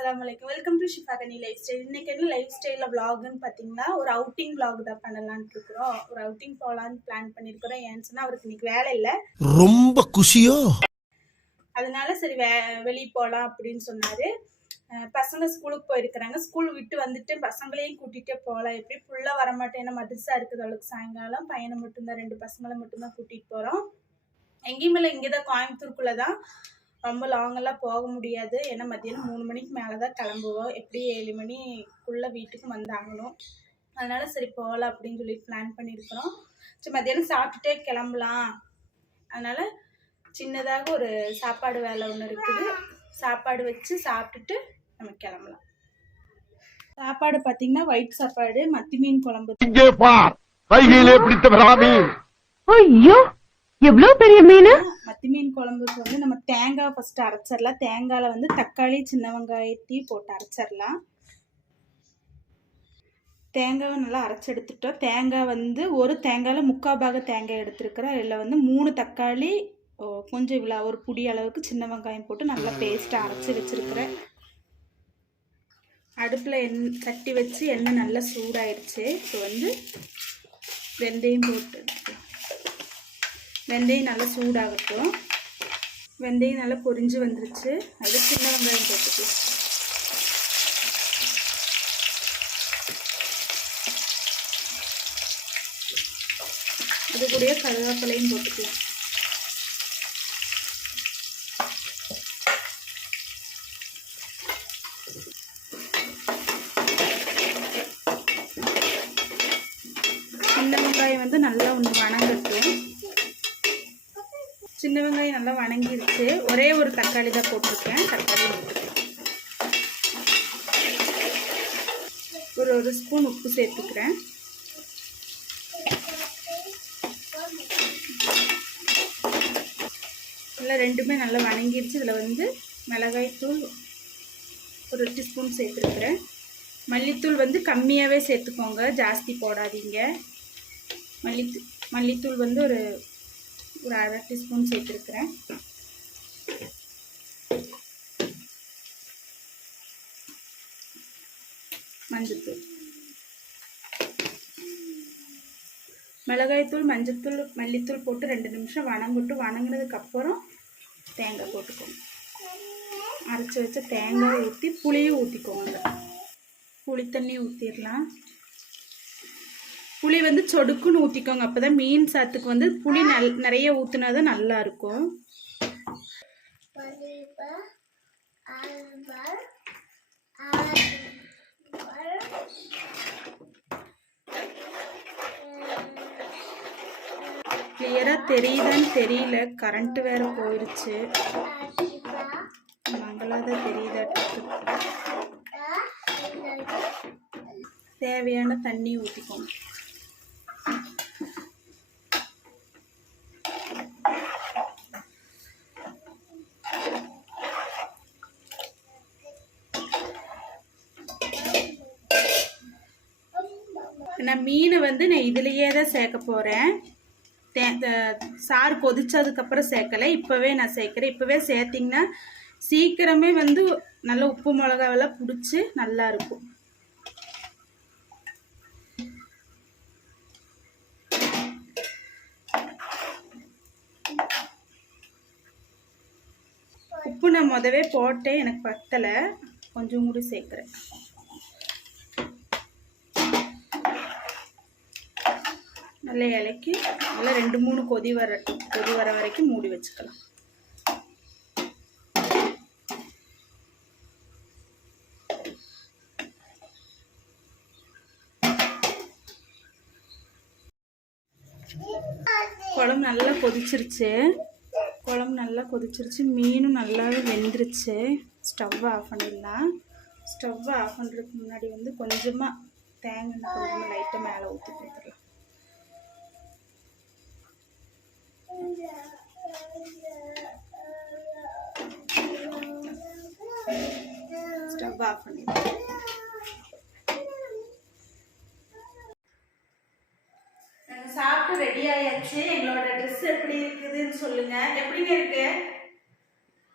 அஸ்ஸலாமு அலைக்கும். Welcome to Shifa Ghani life style. இன்னைக்கு என்ன லைஃப் ஸ்டைலில் விளாகுன்னு பார்த்தீங்கன்னா, ஒரு அவுட்டிங் விளாக் தான் பண்ணலான்ட்டு இருக்கிறோம். ஒரு அவுட்டிங் போகலான்னு பிளான் பண்ணியிருக்கிறோம். ஏன்னு சொன்னால் அவருக்கு இன்னைக்கு வேலை இல்லை, ரொம்ப குஷியோ. அதனால சரி வெளியே போகலாம் அப்படின்னு சொன்னார். பசங்க ஸ்கூலுக்கு போயிருக்கிறாங்க. ஸ்கூல் விட்டு வந்துட்டு பசங்களையும் கூட்டிகிட்டே போகலாம். எப்படி ஃபுல்லாக வரமாட்டேன், ஏன்னா மதரசா இருக்குது அவளுக்கு சாயங்காலம். பையனை மட்டும்தான், 2 பசங்களை மட்டும்தான் கூட்டிகிட்டு போகிறோம். எங்கேயும் இல்லை, இங்கே தான் கோயம்புத்தூருக்குள்ளே தான். ரொம்ப லாங்கெல்லாம் போக முடியாது, ஏன்னா மத்தியானம் 3 மணிக்கு மேலே தான் கிளம்புவோம். எப்படி 7 மணிக்குள்ளே வீட்டுக்கு வந்தாகணும். அதனால சரி போகலாம் அப்படின்னு சொல்லி பிளான் பண்ணியிருக்கிறோம். சரி மத்தியானம் சாப்பிட்டுட்டே கிளம்பலாம். அதனால் சின்னதாக ஒரு சாப்பாடு வேலை ஒன்று இருக்குது. சாப்பாடு வச்சு சாப்பிட்டுட்டு நம்ம கிளம்பலாம். சாப்பாடு பார்த்தீங்கன்னா ஒயிட் சாப்பாடு, மத்தி மீன் குழம்பு. ஐயோ எவ்வளவு பெரிய மீன்! மத்தி மீன் குழம்புக்கு வந்து நம்ம தேங்காய் ஃபர்ஸ்ட் அரைச்சிடலாம். தேங்காயில் வந்து தக்காளி சின்ன வெங்காயத்தையும் போட்டு அரைச்சிடலாம். தேங்காவை நல்லா அரைச்சி எடுத்துட்டோம். தேங்காய் வந்து ஒரு தேங்காயில் 3/4 பாக தேங்காய் எடுத்துருக்குறேன். இதில் வந்து 3 தக்காளி, கொஞ்சம் இவ்வளோ ஒரு புடி அளவுக்கு சின்ன வெங்காயம் போட்டு நல்லா பேஸ்ட்டாக அரைச்சி வச்சுருக்கிறேன். அடுப்பில் சட்டி வச்சு எண்ணெய் நல்லா சூடாயிடுச்சு. இப்போ வந்து வெந்தயம் போட்டு, வெந்தயம் நல்லா சூடாகட்டும். வெந்தயம் நல்லா பொரிஞ்சு வந்துருச்சு. அதில் சின்ன வெங்காயம் போட்டுக்கலாம். அது கூடயே கருவேப்பிலையும் போட்டுக்கலாம். சின்ன வெங்காயம் வந்து நல்லா ஒன்று வணங்கட்டும். சின்ன வெங்காயம் நல்லா வணங்கிருச்சு. ஒரே ஒரு தக்காளி தான் போட்டிருக்கேன். தக்காளி ஒரு ஸ்பூன் உப்பு சேர்த்துக்கிறேன். நல்லா ரெண்டுமே நல்லா வணங்கிருச்சு. இதில் வந்து மிளகாய்த்தூள் ஒரு டீஸ்பூன் சேர்த்துருக்குறேன். மல்லித்தூள் வந்து கம்மியாகவே சேர்த்துக்கோங்க, ஜாஸ்தி போடாதீங்க. மல்லித்தூள் வந்து ஒரு 1/2 டீஸ்பூன் சேர்த்துருக்குறேன். மஞ்சத்தூள், மிளகாய்த்தூள், மஞ்சத்தூள், மல்லித்தூள் போட்டு 2 நிமிஷம் வணங்கினதுக்கப்புறம் தேங்காய் போட்டுக்கோங்க. அரைச்சி வச்ச தேங்காய் ஊற்றி புளியும் ஊற்றிக்கோங்க. புளி தண்ணி ஊற்றிடலாம். புளி வந்து சொடுக்குன்னு ஊற்றிக்கோங்க. அப்போ தான் மீன் சாத்துக்கு வந்து புளி நிறைய ஊற்றினா தான் நல்லா இருக்கும். கிளியராக தெரியுதான்னு தெரியல, கரண்ட்டு வேறு போயிடுச்சு. மங்களாதான் தெரியுதா? தேவையான தண்ணி ஊற்றிக்கோங்க. நான் மீனை வந்து நான் இதுலேயே தான் சேர்க்க போகிறேன். சாறு கொதிச்சதுக்கப்புறம் சேர்க்கலை, இப்போவே நான் சேர்க்குறேன். இப்போவே சேர்த்திங்கன்னா சீக்கிரமே வந்து நல்ல உப்பு மிளகாவெல்லாம் பிடிச்சி நல்லா இருக்கும். உப்பு நான் முதவே போட்டேன், எனக்கு பத்தலை, கொஞ்சம் கூட சேர்க்குறேன். நல்லா இலக்கி நல்லா 2-3 கொதி வர வரைக்கும் மூடி வச்சுக்கலாம். குழம்பு நல்லா கொதிச்சிருச்சு. மீனும் நல்லாவே வெந்துருச்சு. ஸ்டவ் ஆஃப் பண்ணிடலாம். ஸ்டவ் ஆஃப் பண்ணுறதுக்கு முன்னாடி வந்து கொஞ்சமாக தேங்காய் கொஞ்சமாக லைட்டாக மேலே ஊற்றி கொடுத்துடலாம். ஸ்டவ் ஆஃப் பண்ணிடலாம். சாப்பிட்டு ரெடி ஆயாச்சு. எங்களோட ட்ரெஸ் எப்படி இருக்குதுன்னு சொல்லுங்க. எப்படிங்க இருக்கு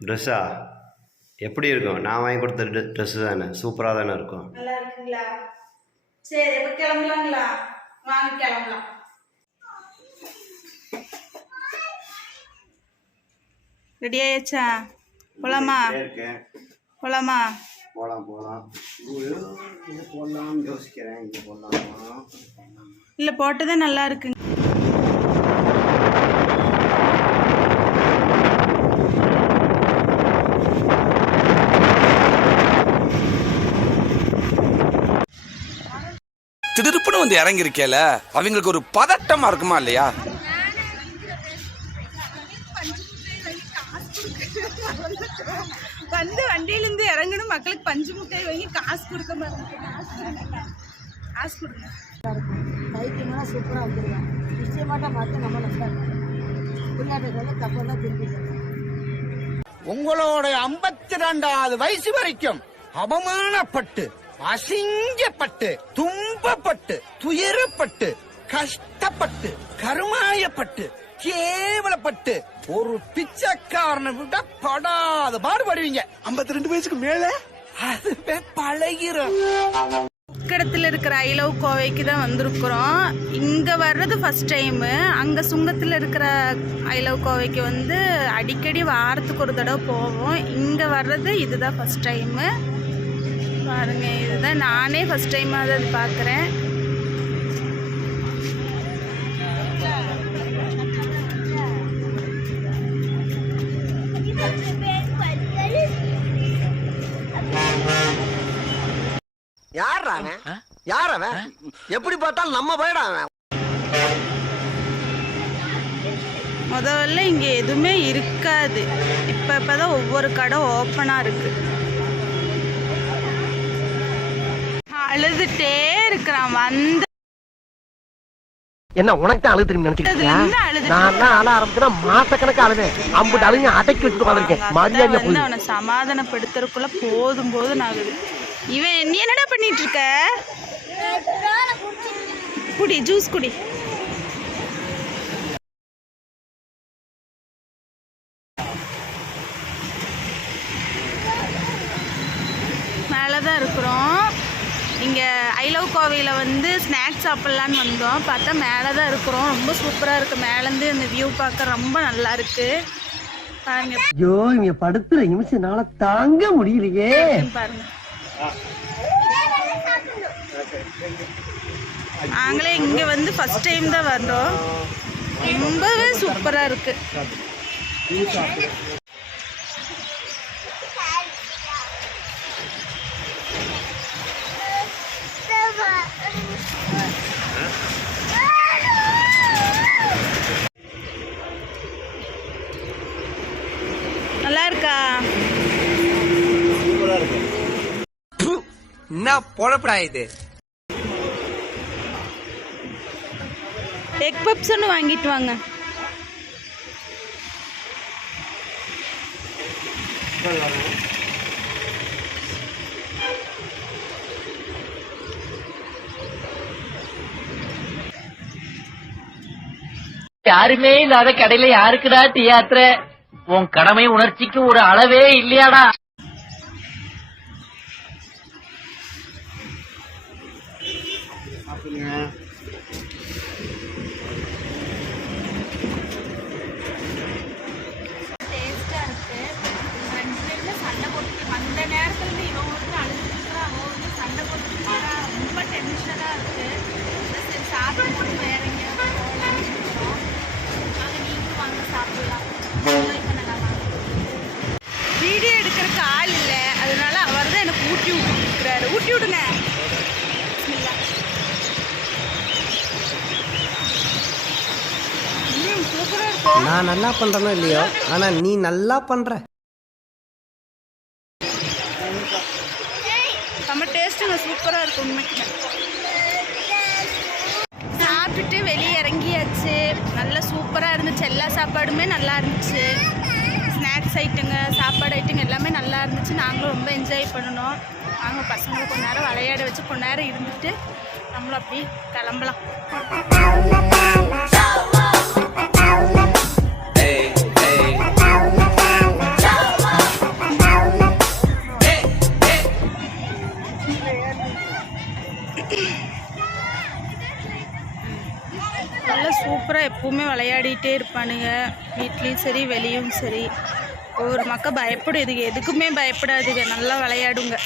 ட்ரெஸ்ஸா? எப்படி இருக்கும்? நான் வாங்கி கொடுத்த ட்ரெஸ்ஸு தானே, சூப்பராக தானே இருக்கும். நல்லா இருக்குங்களா? சரி, இப்போ கிளம்பலாங்களா? வாங்க கிளம்பலாம். ரெடி ஆயாச்சா? போலாமா? போலாமா? போகலாம் போகலாம்னு யோசிக்கிறேன். இங்கே போகலாமா? இல்லை, போட்டதே நல்லா இருக்குங்க. திடுப்புன்னு வந்து இறங்கி இருக்கேல, அவங்களுக்கு ஒரு பதட்டமா இருக்குமா இல்லையா? வந்து வண்டியிலிருந்து இறங்கணும், மக்களுக்கு பஞ்சு முட்டை வாங்கி காசு கொடுக்க மாட்டேன். காசு கொடுங்க. தைக்கணும்னா சூப்பராக வந்துடுவேன். நிச்சயமாட்ட பார்த்து நம்ம நல்லா பிள்ளையாட்ட தப்பெல்லாம் திருப்பிடுவேன். உங்களோட 52வது வயசு வரைக்கும் அவமானப்பட்டு, அசிங்கப்பட்டு, துன்பப்பட்டு, துயரப்பட்டு, கஷ்டப்பட்டு, கருமாயப்பட்டு, கேவலப்பட்டு ஒரு பிச்சைக்காரனை விட படாத பாடுபடுவீங்க. 52 வயசுக்கு மேல அதுவே பழகிரும். உக்கடத்தில் இருக்கிற ஐ லவ் கோவைக்கு தான் வந்திருக்கிறோம். இங்கே வர்றது ஃபர்ஸ்ட் டைமு. அங்கே சுங்கத்தில் இருக்கிற ஐ லவ் கோவைக்கு வந்து அடிக்கடி வாரத்துக்கு ஒரு தடவை போவோம். இங்கே வர்றது இதுதான் ஃபர்ஸ்ட் டைமு. பாருங்க, இதுதான் நானே ஃபர்ஸ்ட் டைமாக அது பார்க்குறேன். யார் அவன்? எப்படி பார்த்தாலும் நம்ம போயிடான். முதல்ல இங்கே எதுவுமே இருக்காது. இப்பதான் ஒவ்வொரு கடை ஓப்பனாக இருக்கு. அழுதுட்டே இருக்கிறான். வந்து என்ன உனக்கு தான் அழுது திரும்பி நினைச்சிருக்கியா? நான் அழ ஆரம்பிச்சா மாசக்கணக்கு அழுதேன். அம்புட்டு அழுங்க அடக்கி வச்சுட்டு உட்காந்துருக்கேன். அவனை சமாதானப்படுத்துறதுக்குள்ள போதும் போதும் ஆகுது. இவன் நீ என்னடா பண்ணிட்டு இருக்க? குடி, ஜூஸ் குடி. மேலதான் இருக்கிறோம். இங்கே ஐ லவ் கோவையில் வந்து ஸ்நாக்ஸ் சாப்பிட்லான்னு வந்தோம். பார்த்தா மேலே தான் இருக்கிறோம். ரொம்ப சூப்பராக இருக்குது. மேலேருந்து இந்த வியூ பார்க்க ரொம்ப நல்லா இருக்கு. பாருங்க. ஐயோ, இங்க படுத்துற நிமிஷம்னால தாங்க முடியலையே. பாருங்க, நாங்களே இங்கே வந்து ஃபர்ஸ்ட் டைம் தான் வந்தோம். ரொம்பவே சூப்பராக இருக்கு. நல்லா இருக்கா? என்ன பொழப்படா இது? எக் பப்ஸ் ஒன்று வாங்கிட்டு வாங்க. யாருமே இல்லாத கடையில யாருக்குடா தியாத்திர? உன் கடமை உணர்ச்சிக்கு ஒரு அளவே இல்லையாடா? டேஸ்டா இருக்கு. ரெண்டு பேருமே சண்டை போட்டு அந்த நேரத்துல இவன் வந்து அழுதுட்டு அவன் வந்து சண்டை போட்டு ரொம்ப டென்ஷனா இருக்கு. சரி, சாப்பிட்டு வேற எங்கேயாவது போகலாம்னு சொல்றோம். நாங்க நீங்களும் வாங்க சாப்பிடலாம். வீடியோ எடுக்கிறதுக்கு ஆள் இல்லை, அதனால அவர் தான் எனக்கு ஊட்டி விட்டுருக்கிறாரு. ஊட்டி விடுங்க. சூப்பரா இருக்கு. நான் நல்லா பண்றேனோ இல்லையோ, ஆனா நீ நல்லா பண்ற. நம்ம டேஸ்ட்டுங்க சூப்பராக இருக்கும். உண்மைக்கு சாப்பிட்டுட்டு வெளியே இறங்கியாச்சு. நல்லா சூப்பராக இருந்துச்சு. எல்லா சாப்பாடுமே நல்லா இருந்துச்சு. ஸ்நாக்ஸ் ஐட்டங்க, சாப்பாடு ஐட்டங்க எல்லாமே நல்லா இருந்துச்சு. நாங்களும் ரொம்ப என்ஜாய் பண்ணணும். நாங்கள் பசங்களை கொஞ்ச நேரம் விளையாட வச்சு கொஞ்ச நேரம் இருந்துட்டு நம்மளும் அப்படி கிளம்பலாம். சூப்பராக எப்பவுமே விளையாடிட்டே இருப்பானுங்க, வீட்லேயும் சரி வெளியும் சரி. ஒரு மக்கள் பயப்படுதுங்க, எதுக்குமே பயப்படாதுங்க, நல்லா விளையாடுங்க.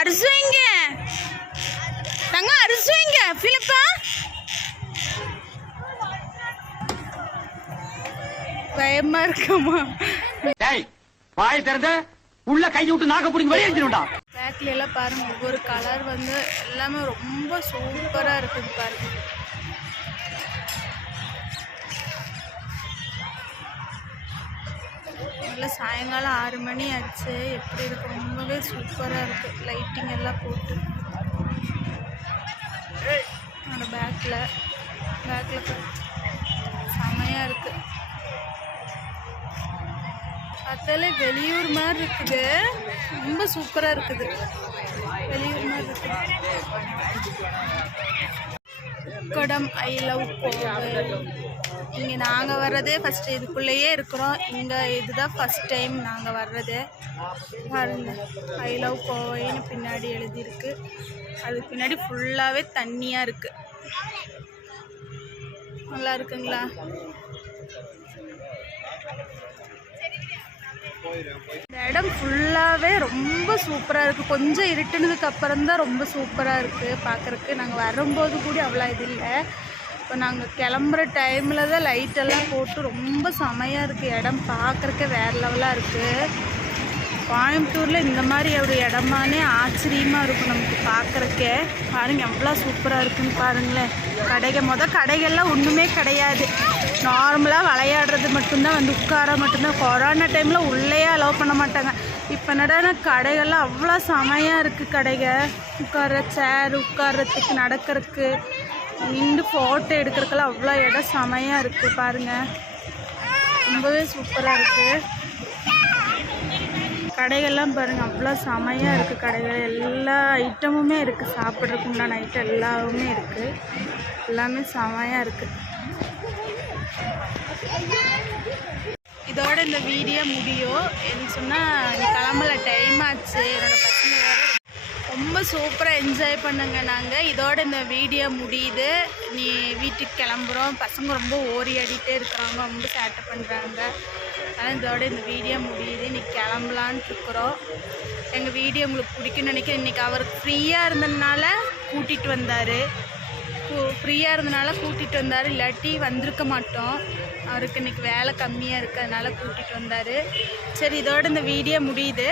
அரிசி வைங்க தங்க, அரிசி வைங்க பிலிப்பா. பயமா இருக்குமா? வாய் திறந்த உள்ள கை விட்டு நாக்க பிடிங்க வெளியே எழுதிடும்டா. பேக்ல எல்லாம் பாருங்க, ஒவ்வொரு கலர் வந்து எல்லாமே ரொம்ப சூப்பரா இருக்குது பாருங்க. நல்லா சாயங்காலம் 6 மணி ஆச்சு, எப்படி இருக்கு, ரொம்பவே சூப்பராக இருக்குது. லைட்டிங் எல்லாம் போட்டு என்னோட பேக்கில் செமையாக இருக்குது. பார்த்தாலே வெளியூர் மாதிரி இருக்குது, ரொம்ப சூப்பராக இருக்குது, வெளியூர் மாதிரி இருக்குது. குடம் ஐ லவ் கோவை. இங்கே நாங்கள் வர்றதே ஃபஸ்ட்டு இதுக்குள்ளேயே இருக்கிறோம். இங்கே இதுதான் ஃபஸ்ட் டைம் நாங்கள் வர்றது. பாருங்க, ஐ லவ் கோவைன்னு பின்னாடி எழுதியிருக்கு. அதுக்கு பின்னாடி ஃபுல்லாகவே தண்ணியாக இருக்குது. நல்லா இருக்குங்களா? இந்த இடம் ஃபுல்லாகவே ரொம்ப சூப்பராக இருக்குது. கொஞ்சம் இருட்டுனதுக்கு அப்புறம் தான் ரொம்ப சூப்பராக இருக்குது பார்க்குறக்கு. நாங்கள் வரும்போது கூட அவ்வளோ இது இல்லை. இப்போ நாங்கள் கிளம்புற டைமில் தான் லைட்டெல்லாம் போட்டு ரொம்ப செமையாக இருக்குது. இடம் பார்க்குறக்கே வேறு லெவலாக இருக்குது. கோயம்புத்தூரில் இந்த மாதிரி ஒரு இடமானே ஆச்சரியமாக இருக்கும் நமக்கு பார்க்குறக்கே. பாருங்கள் எவ்வளோ சூப்பராக இருக்குன்னு பாருங்களேன். கடைகள்லாம் ஒன்றுமே கிடையாது, நார்மலாக விளையாடுறது மட்டும்தான், வந்து உட்கார மட்டும்தான். கொரோனா டைமில் உள்ளேயே அலோவ் பண்ண மாட்டாங்க. இப்போ என்னடா கடைகள்லாம் அவ்வளோ செமையாக இருக்குது. உட்கார சேர், உட்கார்றதுக்கு, நடக்கிறதுக்கு, நின்று ஃபோட்டோ எடுக்கிறதுக்கெல்லாம் அவ்வளோ இடம் செமையாக இருக்குது பாருங்கள். ரொம்பவே சூப்பராக இருக்குது. கடைகள்லாம் பாருங்கள் அவ்வளோ செமையாக இருக்குது. கடைகள் எல்லா ஐட்டமுமே இருக்குது, சாப்பிட்றதுக்கு உண்டான ஐட்டம் எல்லாமே இருக்குது. எல்லாமே செமையாக இருக்குது. இதோட இந்த வீடியோ முடியும். என்ன சொன்னால் கிளம்பல டைம் ஆச்சு. என்னோடய பசங்க வேறு ரொம்ப சூப்பராக என்ஜாய் பண்ணுங்க. நாங்கள் இதோட இந்த வீடியோ முடியுது. நீ வீட்டுக்கு கிளம்புறோம். பசங்க ரொம்ப ஓரி ஆடிட்டே இருக்கிறாங்க, ரொம்ப சேட்டை பண்ணுறாங்க. அதனால் இதோட இந்த வீடியோ முடியுது. இன்றைக்கி கிளம்பலான்ட்டு இருக்கிறோம். எங்கள் வீடியோ உங்களுக்கு பிடிக்குன்னு நினைக்கிறேன். இன்றைக்கி அவருக்கு ஃப்ரீயாக இருந்ததுனால கூட்டிகிட்டு வந்தார். இல்லாட்டி வந்திருக்க மாட்டோம். அவருக்கு இன்றைக்கி வேலை கம்மியாக இருக்குது, அதனால் கூட்டிகிட்டு வந்தார். சரி, இதோட இந்த வீடியோ முடியுது.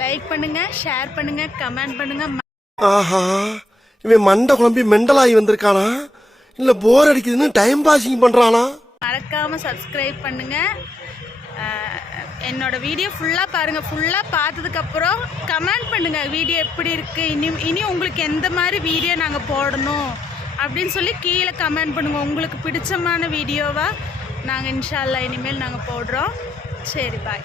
லைக் பண்ணுங்கள், ஷேர் பண்ணுங்கள், கமெண்ட் பண்ணுங்கள். ஆஹா, இவன் மண்டை குழம்பி மெண்டலாகி வந்திருக்கானா இல்லை போர் அடிக்குதுன்னு டைம் பாசிங் பண்ணுறானா? மறக்காமல் சப்ஸ்கிரைப் பண்ணுங்கள். என்னோட வீடியோ ஃபுல்லாக பாருங்கள். ஃபுல்லாக பார்த்ததுக்கப்புறம் கமெண்ட் பண்ணுங்கள் வீடியோ எப்படி இருக்குது, இனி உங்களுக்கு எந்த மாதிரி வீடியோ நாங்கள் போடணும் அப்படின்னு சொல்லி கீழே கமெண்ட் பண்ணுங்கள். உங்களுக்கு பிடிச்சமான வீடியோவாக நாங்கள் இன்ஷா அல்லாஹ் இனிமேல் நாங்கள் போடுறோம். சரி, பாய்.